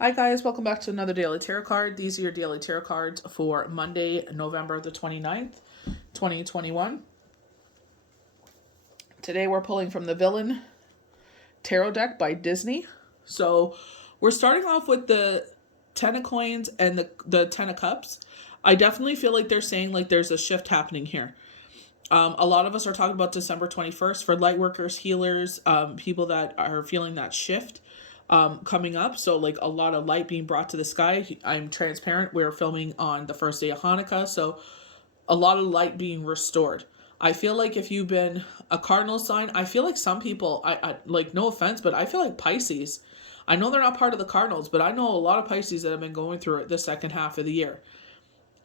Hi guys, welcome back to another daily tarot card. These are your daily tarot cards for Monday, November the 29th, 2021. Today we're pulling from the Villain Tarot deck by Disney. So we're starting off with the Ten of Coins and the Ten of Cups. I definitely feel like they're saying like there's a shift happening here. A lot of us are talking about December 21st for light workers, healers, people that are feeling that shift coming up. So, like a lot of light being brought to the sky. I'm transparent. We're filming on the first day of Hanukkah. So, a lot of light being restored. I feel like if you've been a cardinal sign, I feel like some people, I like, no offense, but I feel like Pisces. I know they're not part of the cardinals, but I know a lot of Pisces that have been going through it the second half of the year.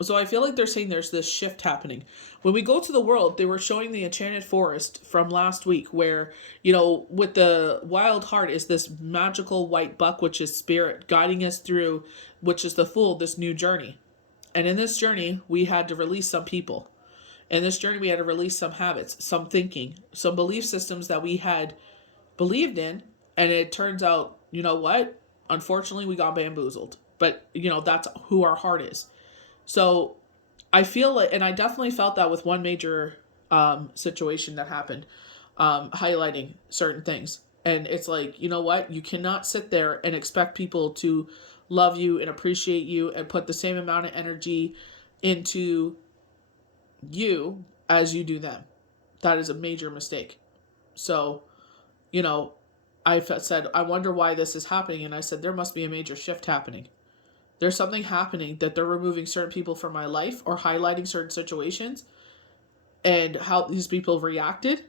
So I feel like they're saying there's this shift happening. When we go to the world, they were showing the Enchanted Forest from last week where, with the wild heart is this magical white buck, which is spirit guiding us through, which is the Fool, this new journey. And in this journey, we had to release some people. In this journey, we had to release some habits, some thinking, some belief systems that we had believed in. And it turns out, you know what? Unfortunately, we got bamboozled. But, that's who our heart is. So I feel like, and I definitely felt that with one major situation that happened, highlighting certain things. And it's like, you know what? You cannot sit there and expect people to love you and appreciate you and put the same amount of energy into you as you do them. That is a major mistake. So, I said, I wonder why this is happening. And I said, there must be a major shift happening. There's something happening that they're removing certain people from my life or highlighting certain situations and how these people reacted.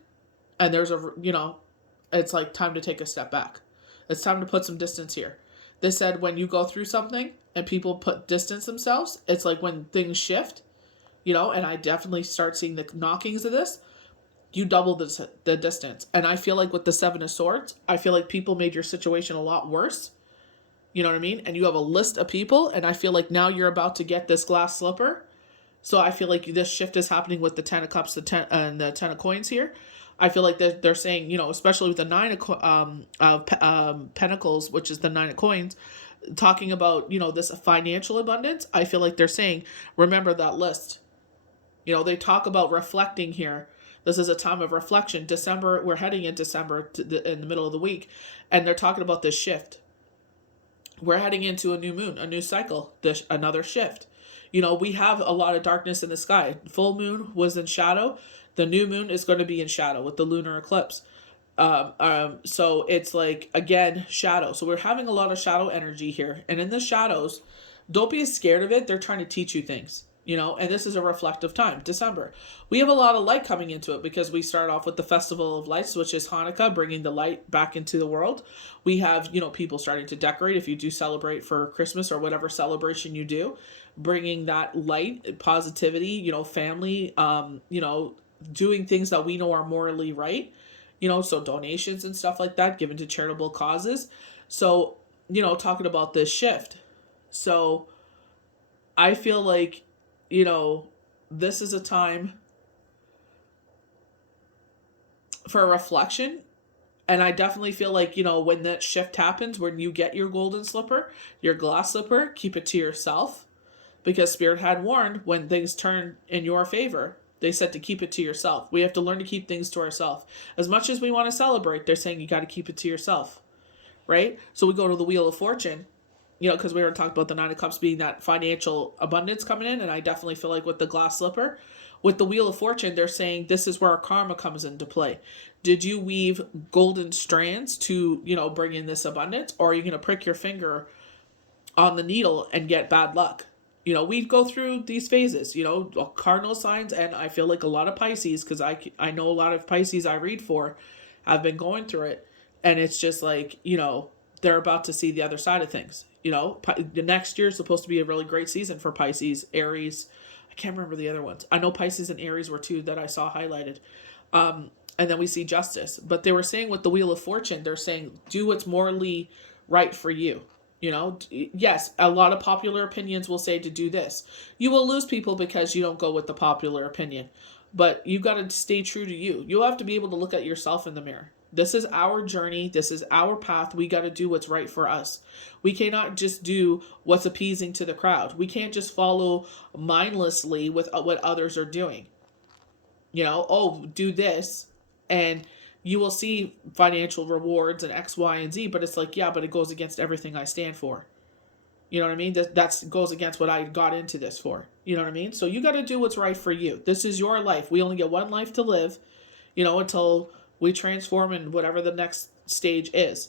And there's it's like time to take a step back. It's time to put some distance here. They said when you go through something and people put distance themselves, it's like when things shift, and I definitely start seeing the knockings of this, you double the distance. And I feel like with the Seven of Swords, I feel like people made your situation a lot worse. You know what I mean? And you have a list of people, and I feel like now you're about to get this glass slipper. So I feel like this shift is happening with the Ten of Cups and the Ten of Coins here. I feel like they're saying, especially with the Nine of Pentacles, which is the Nine of Coins, talking about, this financial abundance. I feel like they're saying, remember that list. They talk about reflecting here. This is a time of reflection. December, we're heading in December in the middle of the week, and they're talking about this shift. We're heading into a new moon, a new cycle, another shift. We have a lot of darkness in the sky. Full moon was in shadow. The new moon is going to be in shadow with the lunar eclipse. So it's like, again, shadow. So we're having a lot of shadow energy here. And in the shadows, don't be scared of it. They're trying to teach you things. And this is a reflective time, December. We have a lot of light coming into it because we start off with the Festival of Lights, which is Hanukkah, bringing the light back into the world. We have, people starting to decorate if you do celebrate for Christmas or whatever celebration you do, bringing that light, positivity, family, doing things that we know are morally right, so donations and stuff like that given to charitable causes. So, talking about this shift. So I feel like, this is a time for reflection. And I definitely feel like, when that shift happens, when you get your golden slipper, your glass slipper, keep it to yourself. Because Spirit had warned when things turn in your favor, they said to keep it to yourself. We have to learn to keep things to ourselves. As much as we want to celebrate, they're saying you got to keep it to yourself. Right? So we go to the Wheel of Fortune. Because we were talking about the Nine of Cups being that financial abundance coming in, and I definitely feel like with the glass slipper, with the Wheel of Fortune, they're saying this is where our karma comes into play. Did you weave golden strands to, bring in this abundance, or are you going to prick your finger on the needle and get bad luck? We go through these phases, cardinal signs, and I feel like a lot of Pisces, because I know a lot of Pisces I read for have been going through it, and it's just like, they're about to see the other side of things. The next year is supposed to be a really great season for Pisces, Aries. I can't remember the other ones. I know Pisces and Aries were two that I saw highlighted. And then we see justice. But they were saying with the Wheel of Fortune, they're saying, do what's morally right for you. Yes, a lot of popular opinions will say to do this. You will lose people because you don't go with the popular opinion. But you got to stay true to you. You'll have to be able to look at yourself in the mirror. This is our journey. This is our path. We got to do what's right for us. We cannot just do what's appeasing to the crowd. We can't just follow mindlessly with what others are doing. Oh, do this and you will see financial rewards and X, Y, and Z, but it's like, yeah, but it goes against everything I stand for. You know what I mean? That goes against what I got into this for. You know what I mean? So you got to do what's right for you. This is your life. We only get one life to live, until we transform in whatever the next stage is.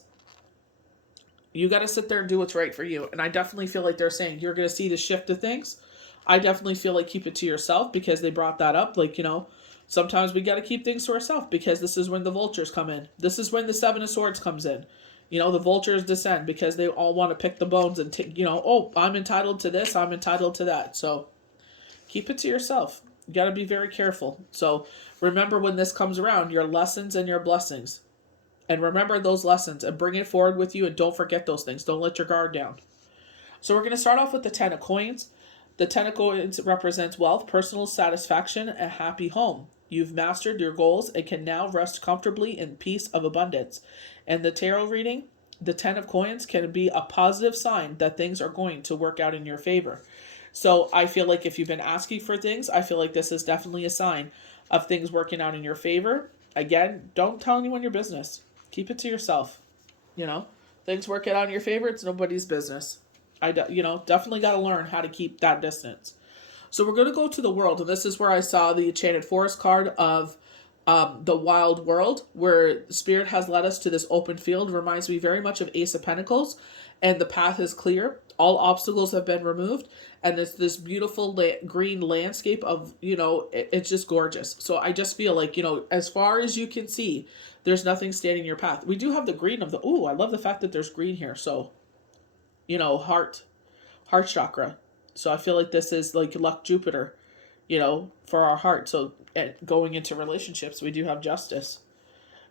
You got to sit there and do what's right for you. And I definitely feel like they're saying you're going to see the shift of things. I definitely feel like keep it to yourself, because they brought that up. Like, sometimes we got to keep things to ourselves, because this is when the vultures come in. This is when the Seven of Swords comes in. The vultures descend because they all want to pick the bones and take, oh, I'm entitled to this, I'm entitled to that. So keep it to yourself. You got to be very careful. So remember, when this comes around, your lessons and your blessings. And remember those lessons and bring it forward with you, and don't forget those things. Don't let your guard down. So we're going to start off with the Ten of Coins. The Ten of Coins represents wealth, personal satisfaction, a happy home. You've mastered your goals and can now rest comfortably in peace of abundance. And the tarot reading, the Ten of Coins can be a positive sign that things are going to work out in your favor. So I feel like if you've been asking for things, I feel like this is definitely a sign of things working out in your favor. Again, don't tell anyone your business. Keep it to yourself. Things working out in your favor, it's nobody's business. Definitely got to learn how to keep that distance. So we're going to go to the world, and this is where I saw the Enchanted Forest card of the wild world, where Spirit has led us to this open field. Reminds me very much of Ace of Pentacles, and the path is clear. All obstacles have been removed, and it's this beautiful green landscape of, it's just gorgeous. So I just feel like, as far as you can see, there's nothing standing in your path. We do have the green of I love the fact that there's green here. So, heart chakra. So I feel like this is like luck Jupiter, for our heart. So going into relationships, we do have justice.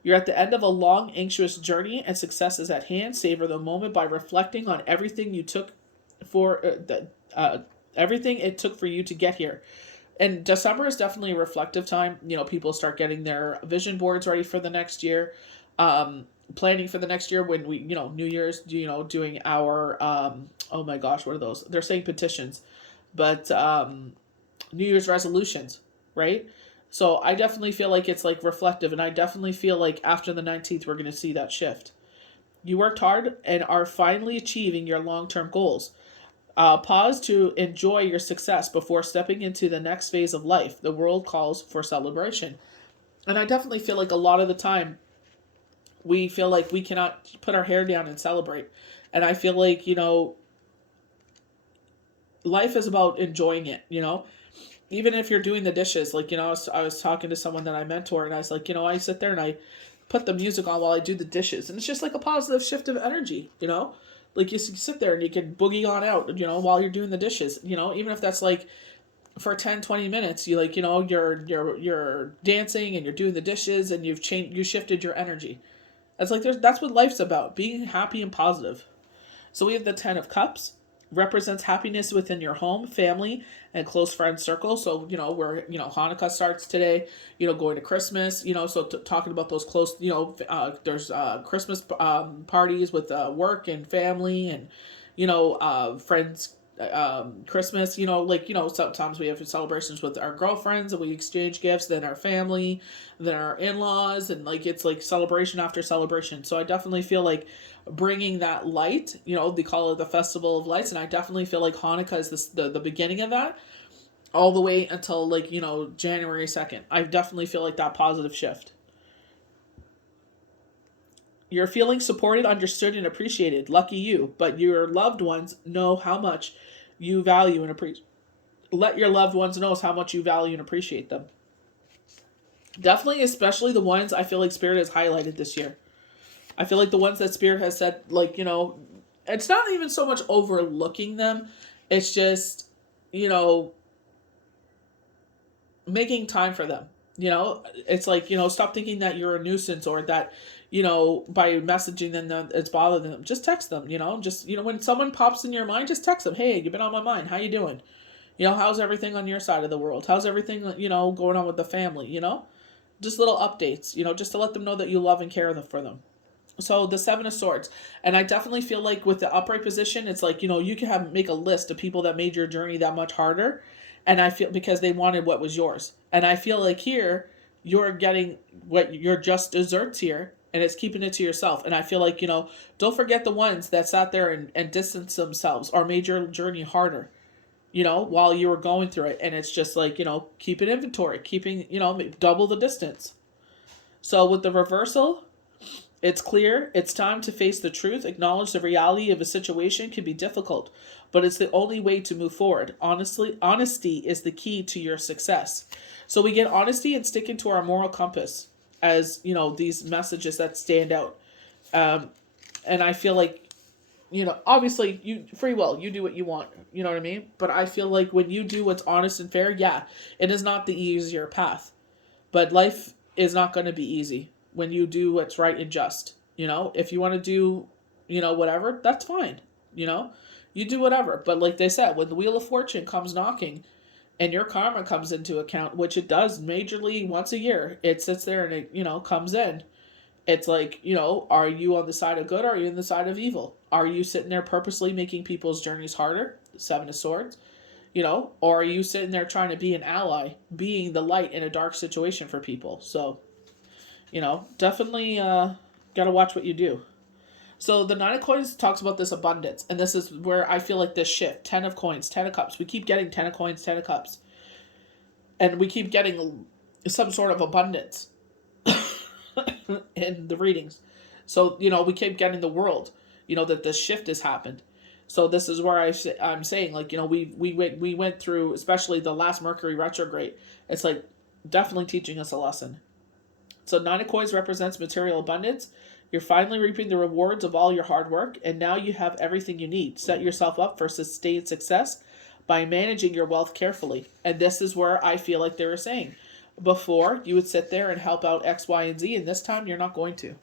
You're at the end of a long, anxious journey, and success is at hand. Savor the moment by reflecting on everything you took everything it took for you to get here. And December is definitely a reflective time. People start getting their vision boards ready for the next year. Planning for the next year, when we, New Year's, doing our, oh my gosh, what are those? They're saying petitions, but New Year's resolutions, right? So I definitely feel like it's like reflective, and I definitely feel like after the 19th, we're going to see that shift. You worked hard and are finally achieving your long-term goals. Pause to enjoy your success before stepping into the next phase of life. The world calls for celebration. And I definitely feel like a lot of the time, we feel like we cannot put our hair down and celebrate. And I feel like, life is about enjoying it, Even if you're doing the dishes, like, I was talking to someone that I mentor, and I was like, I sit there and I put the music on while I do the dishes. And it's just like a positive shift of energy, Like, you sit there and you can boogie on out, while you're doing the dishes, even if that's like for 10, 20 minutes, you like, you're dancing and you're doing the dishes, and you shifted your energy. It's like that's what life's about, being happy and positive. So we have the Ten of Cups, represents happiness within your home, family, and close friend circle. So, where, Hanukkah starts today, going to Christmas, so talking about those close, there's Christmas parties with work and family and, friends, Christmas, sometimes we have celebrations with our girlfriends and we exchange gifts, then our family, then our in-laws, and like it's like celebration after celebration. So I definitely feel like bringing that light, they call it the Festival of Lights, and I definitely feel like Hanukkah is the beginning of that, all the way until like, January 2nd. I definitely feel like that positive shift. You're feeling supported, understood, and appreciated. Lucky you. But your loved ones know how much you value and appreciate. Let your loved ones know how much you value and appreciate them. Definitely, especially the ones I feel like Spirit has highlighted this year. I feel like the ones that Spirit has said, like, it's not even so much overlooking them. It's just, making time for them. It's like, stop thinking that you're a nuisance, or that, by messaging them, that it's bothering them. Just text them, just, when someone pops in your mind, just text them. Hey, you've been on my mind. How you doing? How's everything on your side of the world? How's everything, going on with the family, just little updates, just to let them know that you love and care for them. So the Seven of Swords, and I definitely feel like with the upright position, it's like you can make a list of people that made your journey that much harder, and I feel because they wanted what was yours, and I feel like here you're getting what your just desserts here, and it's keeping it to yourself. And I feel like don't forget the ones that sat there and distanced themselves or made your journey harder, while you were going through it, and it's just like keep an inventory, keeping double the distance. So with the reversal, it's clear it's time to face the truth, acknowledge the reality of a situation can be difficult, but it's the only way to move forward. Honesty is the key to your success. So we get honesty and sticking to our moral compass as, these messages that stand out. And I feel like, obviously you free will, you do what you want, you know what I mean? But I feel like when you do what's honest and fair, yeah, it is not the easier path. But life is not going to be easy when you do what's right and just. If you want to do, whatever, that's fine. You do whatever. But like they said, when the Wheel of Fortune comes knocking and your karma comes into account, which it does majorly once a year, it sits there and it, comes in. It's like, are you on the side of good or are you on the side of evil? Are you sitting there purposely making people's journeys harder? Seven of Swords. Or are you sitting there trying to be an ally, being the light in a dark situation for people? So, definitely got to watch what you do. So the Nine of Coins talks about this abundance, and this is where I feel like this shift. 10 of Coins, 10 of Cups. We keep getting 10 of Coins, 10 of Cups. And we keep getting some sort of abundance in the readings. So, we keep getting the world, that this shift has happened. So this is where I'm saying, like, we went through, especially the last Mercury retrograde. It's like definitely teaching us a lesson. So Nine of Coins represents material abundance. You're finally reaping the rewards of all your hard work, and now you have everything you need. Set yourself up for sustained success by managing your wealth carefully. And this is where I feel like they were saying, before you would sit there and help out X, Y, and Z, and this time you're not going to.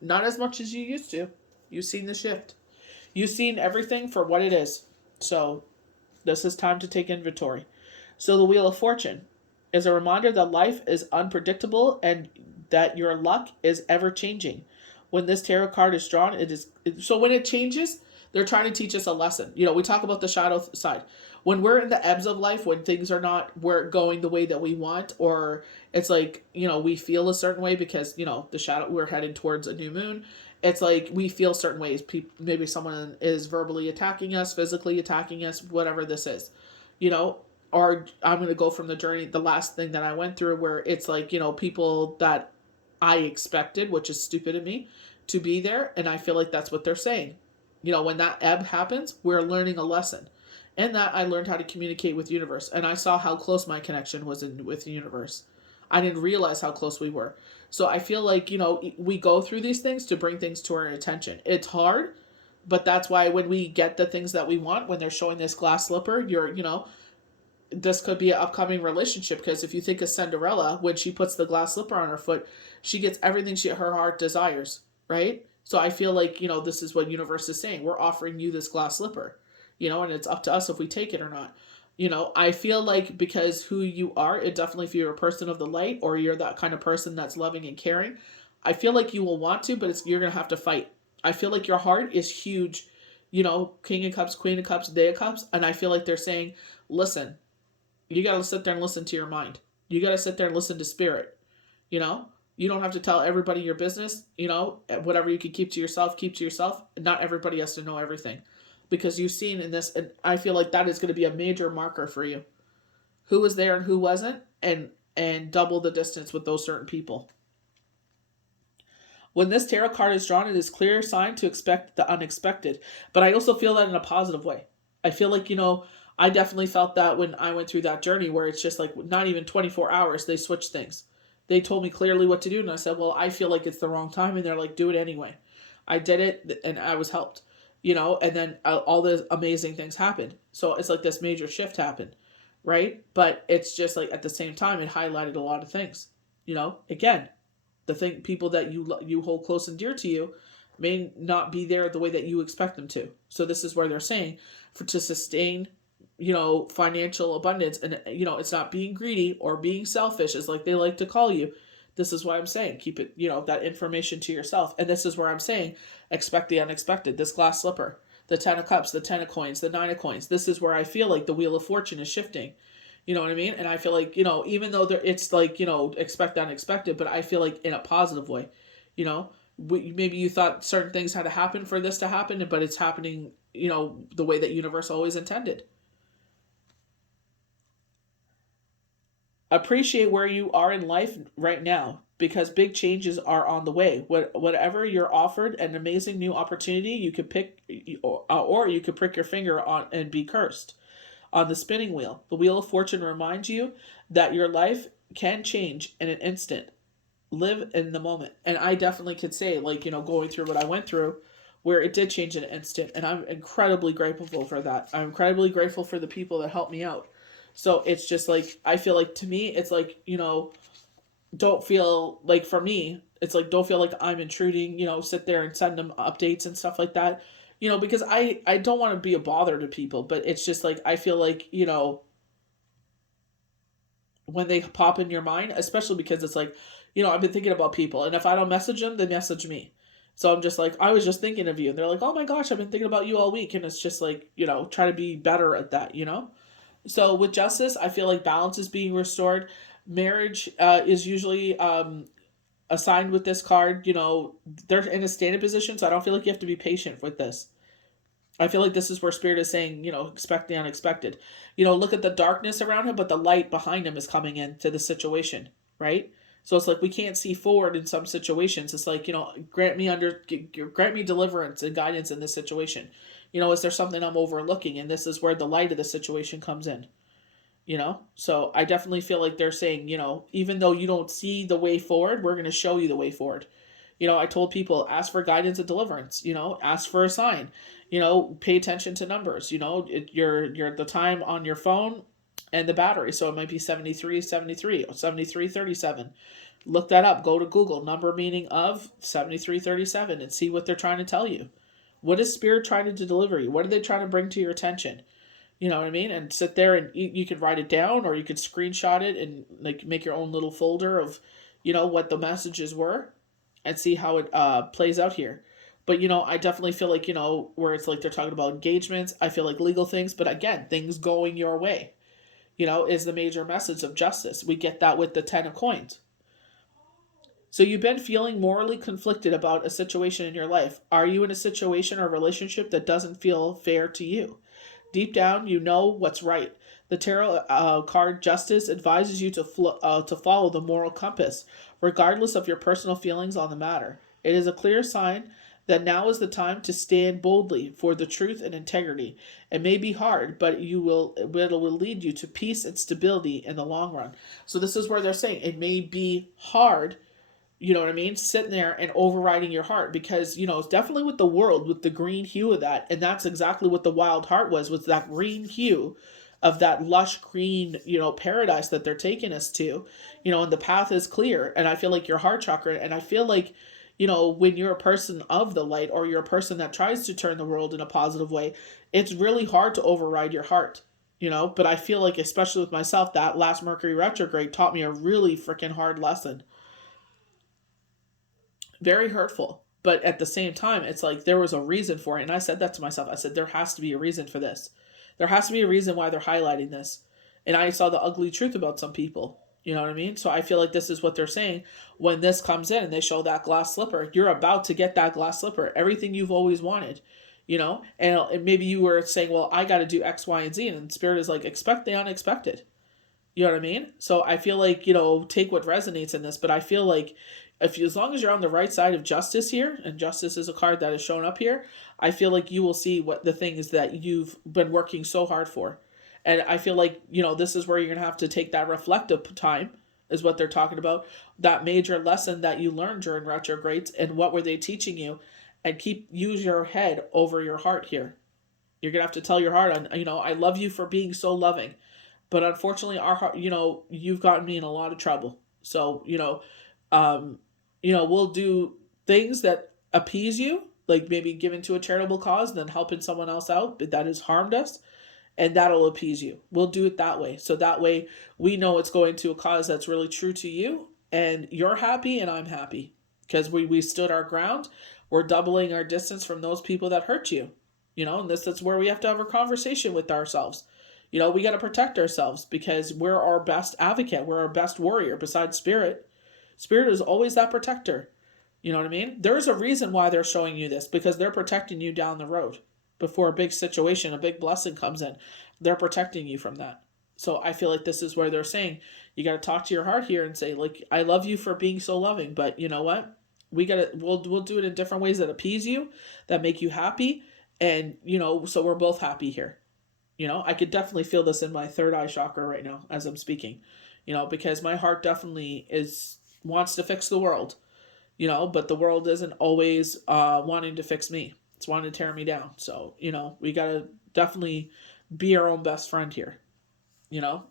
Not as much as you used to. You've seen the shift. You've seen everything for what it is. So this is time to take inventory. So the Wheel of Fortune is a reminder that life is unpredictable and that your luck is ever changing. When this tarot card is drawn, so when it changes, they're trying to teach us a lesson. We talk about the shadow side. When we're in the ebbs of life, when things are not we're going the way that we want, or it's like, we feel a certain way because, the shadow, we're heading towards a new moon. It's like we feel certain ways. Maybe someone is verbally attacking us, physically attacking us, whatever this is, or I'm going to go from the journey, the last thing that I went through where it's like, people that I expected, which is stupid of me, to be there. And I feel like that's what they're saying. When that ebb happens, we're learning a lesson. And that I learned how to communicate with the universe. And I saw how close my connection was with the universe. I didn't realize how close we were. So I feel like, we go through these things to bring things to our attention. It's hard, but that's why when we get the things that we want, when they're showing this glass slipper, this could be an upcoming relationship, because if you think of Cinderella, when she puts the glass slipper on her foot, she gets everything her heart desires, right? So I feel like, this is what universe is saying. We're offering you this glass slipper, and it's up to us if we take it or not. I feel like because who you are, it definitely, if you're a person of the light or you're that kind of person that's loving and caring, I feel like you will want to, but you're going to have to fight. I feel like your heart is huge, King of Cups, Queen of Cups, Day of Cups. And I feel like they're saying, listen, you got to sit there and listen to your mind. You got to sit there and listen to spirit. You don't have to tell everybody your business. Whatever you can keep to yourself, keep to yourself. Not everybody has to know everything, because you've seen in this, and I feel like that is going to be a major marker for you. Who was there and who wasn't, and double the distance with those certain people. When this tarot card is drawn, it is a clear sign to expect the unexpected. But I also feel that in a positive way. I feel like, I definitely felt that when I went through that journey where it's just like not even 24 hours, they switched things. They told me clearly what to do, and I said, well, I feel like it's the wrong time, and they're like, do it anyway. I did it, and I was helped, and then all the amazing things happened. So it's like this major shift happened, right? But it's just like at the same time, it highlighted a lot of things. Again, people that you hold close and dear to you may not be there the way that you expect them to. So this is where they're saying to sustain financial abundance. And, it's not being greedy or being selfish, is like they like to call you. This is why I'm saying keep it, that information to yourself. And this is where I'm saying expect the unexpected. This glass slipper, the 10 of cups, the 10 of coins, the 9 of coins. This is where I feel like the wheel of fortune is shifting. You know what I mean? And I feel like, even though it's like, expect the unexpected, but I feel like in a positive way, maybe you thought certain things had to happen for this to happen, but it's happening, the way that universe always intended. Appreciate where you are in life right now because big changes are on the way. Whatever you're offered, an amazing new opportunity, you could pick, or you could prick your finger on and be cursed. On the spinning wheel, the wheel of fortune reminds you that your life can change in an instant. Live in the moment. And I definitely could say, like, going through what I went through, where it did change in an instant. And I'm incredibly grateful for that. I'm incredibly grateful for the people that helped me out. So it's just like, I feel like to me, it's like, don't feel like, for me, it's like, don't feel like I'm intruding, sit there and send them updates and stuff like that. Because I don't want to be a bother to people, but it's just like, I feel like, when they pop in your mind, especially because it's like, I've been thinking about people, and if I don't message them, they message me. So I'm just like, I was just thinking of you. And they're like, oh my gosh, I've been thinking about you all week. And it's just like, try to be better at that. So with justice, I feel like balance is being restored. Marriage is usually assigned with this card. They're in a standing position, so I don't feel like you have to be patient with this. I feel like this is where Spirit is saying, expect the unexpected. Look at the darkness around him, but the light behind him is coming into the situation, right? So it's like we can't see forward in some situations. It's like, grant me deliverance and guidance in this situation. Is there something I'm overlooking? And this is where the light of the situation comes in. So I definitely feel like they're saying, even though you don't see the way forward, we're going to show you the way forward. I told people, ask for guidance and deliverance, ask for a sign, pay attention to numbers, you're the time on your phone and the battery. So it might be 73 or 7337. Look that up. Go to Google, number meaning of 7337, and see what they're trying to tell you. What is Spirit trying to deliver you? What are they trying to bring to your attention? You know what I mean? And sit there and you could write it down, or you could screenshot it and like make your own little folder of, what the messages were, and see how it plays out here. But I definitely feel like where it's like they're talking about engagements. I feel like legal things, but again, things going your way, is the major message of justice. We get that with the 10 of coins. So you've been feeling morally conflicted about a situation in your life. Are you in a situation or relationship that doesn't feel fair to you? Deep down, you know what's right. The tarot card Justice advises you to follow the moral compass, regardless of your personal feelings on the matter. It is a clear sign that now is the time to stand boldly for the truth and integrity. It may be hard, but it will lead you to peace and stability in the long run. So this is where they're saying it may be hard, you know what I mean? Sitting there and overriding your heart, because, it's definitely with the world, with the green hue of that. And that's exactly what the wild heart was that green hue of that lush green, paradise that they're taking us to, and the path is clear. And I feel like your heart chakra, and I feel like, when you're a person of the light, or you're a person that tries to turn the world in a positive way, it's really hard to override your heart. But I feel like, especially with myself, that last Mercury retrograde taught me a really freaking hard lesson. Very hurtful. But at the same time, it's like there was a reason for it. And I said that to myself. I said, there has to be a reason for this. There has to be a reason why they're highlighting this. And I saw the ugly truth about some people. You know what I mean? So I feel like this is what they're saying. When this comes in and they show that glass slipper, you're about to get that glass slipper. Everything you've always wanted. And maybe you were saying, well, I got to do X, Y, and Z. And Spirit is like, expect the unexpected. You know what I mean? So I feel like, take what resonates in this, but I feel like as long as you're on the right side of justice here, and justice is a card that is shown up here, I feel like you will see what the things that you've been working so hard for. And I feel like, this is where you're going to have to take that reflective time, is what they're talking about. That major lesson that you learned during retrogrades, and what were they teaching you, and use your head over your heart here. You're going to have to tell your heart, I love you for being so loving. But unfortunately, our heart, you've gotten me in a lot of trouble. So, we'll do things that appease you, like maybe giving to a charitable cause and then helping someone else out, but that has harmed us. and that'll appease you. We'll do it that way. So that way we know it's going to a cause that's really true to you, and you're happy and I'm happy because we stood our ground. We're doubling our distance from those people that hurt you. And that's where we have to have a conversation with ourselves. We got to protect ourselves because we're our best advocate. We're our best warrior besides spirit. Spirit is always that protector. You know what I mean? There's a reason why they're showing you this, because they're protecting you down the road. Before a big situation, a big blessing comes in, they're protecting you from that. So I feel like this is where they're saying, you got to talk to your heart here and say, like, I love you for being so loving, but you know what? We'll do it in different ways that appease you, that make you happy, and so we're both happy here. I could definitely feel this in my third eye chakra right now as I'm speaking. Because my heart definitely wants to fix the world. But the world isn't always wanting to fix me. It's wanting to tear me down. So, we got to definitely be our own best friend here.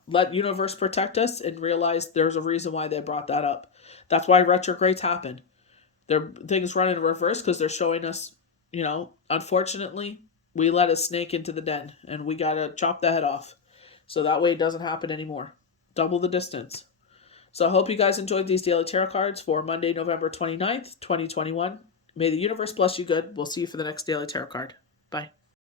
Let universe protect us and realize there's a reason why they brought that up. That's why retrogrades happen. Things run in reverse because they're showing us, unfortunately, we let a snake into the den and we got to chop the head off. So that way it doesn't happen anymore. Double the distance. So I hope you guys enjoyed these daily tarot cards for Monday, November 29th, 2021. May the universe bless you good. We'll see you for the next daily tarot card. Bye.